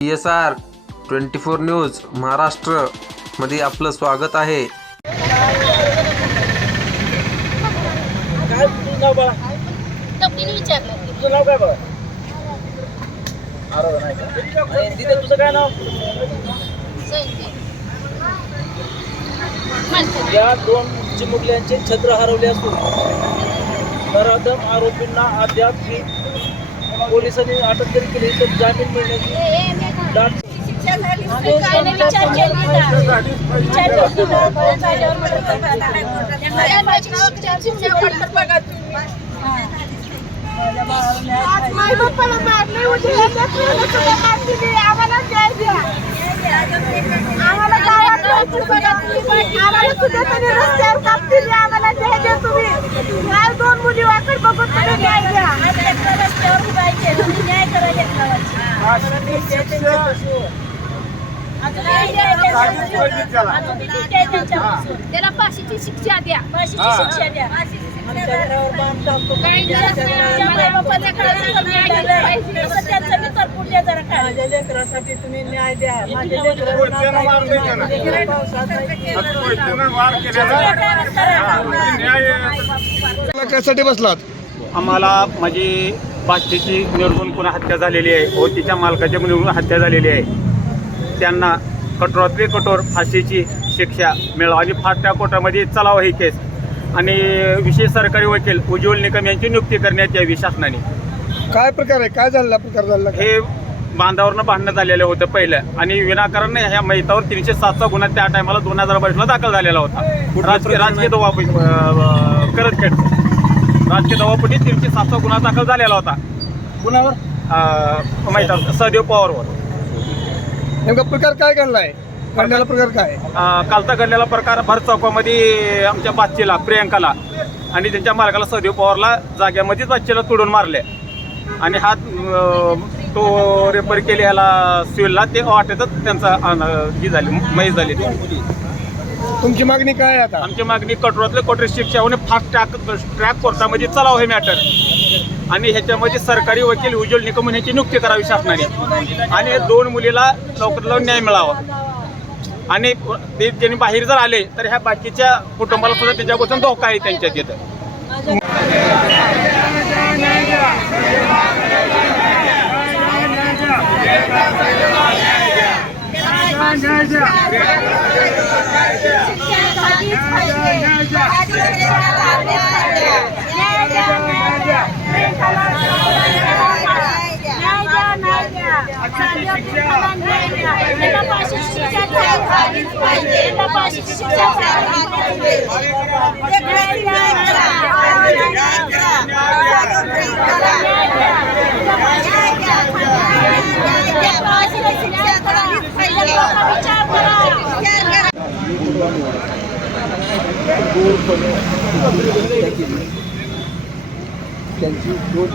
PSR 24 news Maharashtra मध्ये आपलं स्वागत आहे. काय तुझं नाव बाळा? तपकीने विचारलं. तुझं नाव काय बाळा? आरोह नाही का? आणि तिथे तुझं काय नाव? या दोन चिमुकल्यांचे छत्र हरवले असून नराधम आरोपींना अद्याप पोलिसांनी अटक जरी केली तर जामीन मिळण्याची दाट दोन मुली वाकड बघून न्याय द्या. त्याला फाशीची शिक्षा द्या. माझ्या लेकरासाठी तुम्ही न्याय द्या. माझ्या कशासाठी बसलात? आम्हाला माझी बादशीची निर्गुण पुन्हा हत्या झालेली आहे व तिच्या मालकाच्या निर्गुण हत्या झालेली आहे. त्यांना कठोरातली कठोर फाशीची शिक्षा मिळावी आणि फास्ट्रॅक कोर्टामध्ये चालावं ही केस आणि विशेष सरकारी वकील उज्ज्वल निकम यांची नियुक्ती करण्यात यावी शासनाने. काय प्रकार आहे? काय झालेला प्रकार झाला? हे बांधावरनं भांडण्यात आलेलं होतं पहिलं आणि विनाकारण ह्या मैतावर 307चा गुन्हा त्या टायमाला 2022ला दाखल झालेला होता. राजकीय दबाव करत राजकीय दबावपोटी 307चा गुन्हा दाखल झालेला होता. कुणावर? मैतावर सहदेव पवारवर. नेमका प्रकार काय घडलाय? घडलेला प्रकार काय? कालचा घडलेला प्रकार भर चौकामध्ये आमच्या बादशीला प्रियंकाला आणि त्यांच्या मालकाला सहदेव पवारला जाग्यामध्येच बादशीला तोडून मारले आणि हात तो रेफर केले ह्याला सिव्हिलला. ते वाटेतच त्यांचा ही झाली मयत झाली. तुमची मागणी काय आहे आता? आमची मागणी कठोरातले कठोर शिक्षा होणे फास्ट ट्रॅक कोर्टामध्ये चालावं हे मॅटर आणि ह्याच्यामध्ये सरकारी वकील उज्ज्वल निकम यांची नियुक्ती करावी शासनाने आणि दोन मुलीला लवकर न्याय मिळावा आणि ते त्यांनी बाहेर जर आले तर ह्या बाकीच्या कुटुंबाला सुद्धा त्याच्यापासून धोका आहे त्यांच्या तिथं. त्यांची दोन